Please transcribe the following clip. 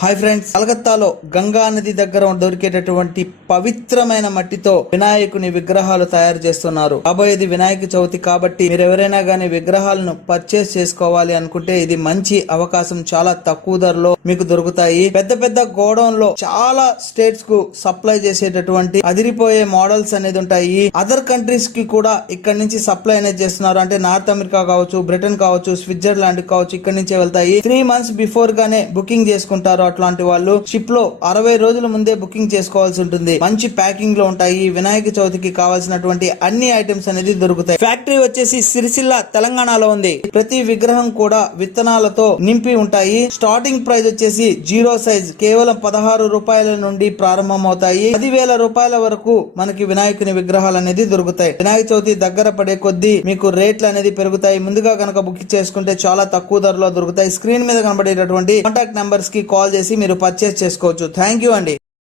Hi friends, కలకత్తాలో గంగా నది దగ్గర దొరికేటటువంటి పవిత్రమైన మట్టితో వినాయకుని విగ్రహాలు తయారు చేస్తున్నారు. రాబోయేది వినాయక చవితి కాబట్టి మీరు ఎవరైనా గానీ విగ్రహాలను పర్చేస్ చేసుకోవాలి అనుకుంటే ఇది మంచి అవకాశం. చాలా తక్కువ ధరలో మీకు దొరుకుతాయి. పెద్ద పెద్ద గోడౌన్ లో చాలా స్టేట్స్ కు సప్లై చేసేటటువంటి అదిరిపోయే మోడల్స్ అనేది ఉంటాయి. అదర్ కంట్రీస్ కి కూడా ఇక్కడ నుంచి సప్లై అనేది చేస్తున్నారు. అంటే నార్త్ అమెరికా కావచ్చు, బ్రిటన్ కావచ్చు, స్విట్జర్లాండ్ కావచ్చు, ఇక్కడ నుంచే వెళ్తాయి. 3 months బిఫోర్ గానే బుకింగ్ చేసుకుంటారు. అట్లాంటి వాళ్ళు షిప్ లో 60 రోజుల ముందే బుకింగ్ చేసుకోవాల్సి ఉంటుంది. మంచి ప్యాకింగ్ లో ఉంటాయి. వినాయక చవితికి కావాల్సినటువంటి అన్ని ఐటమ్స్ అనేది దొరుకుతాయి. ఫ్యాక్టరీ వచ్చేసి సిరిసిల్ల తెలంగాణలో ఉంది. ప్రతి విగ్రహం కూడా విత్తనాలతో నింపి ఉంటాయి. స్టార్టింగ్ ప్రైస్ వచ్చేసి 0 సైజ్ కేవలం 16 రూపాయల నుండి ప్రారంభం అవుతాయి. 10,000 రూపాయల వరకు మనకి వినాయకుని విగ్రహాలు అనేది దొరుకుతాయి. వినాయక చవితి దగ్గర పడే కొద్దీ మీకు రేట్లు అనేది పెరుగుతాయి. ముందుగా కనుక బుక్ చేసుకుంటే చాలా తక్కువ ధరలో దొరుకుతాయి. స్క్రీన్ మీద కనబడేటటువంటి కాంటాక్ట్ నెంబర్స్ కి కాల్ చేసి మీరు పర్చేస్ చేసుకోవచ్చు. థ్యాంక్ యూ అండి.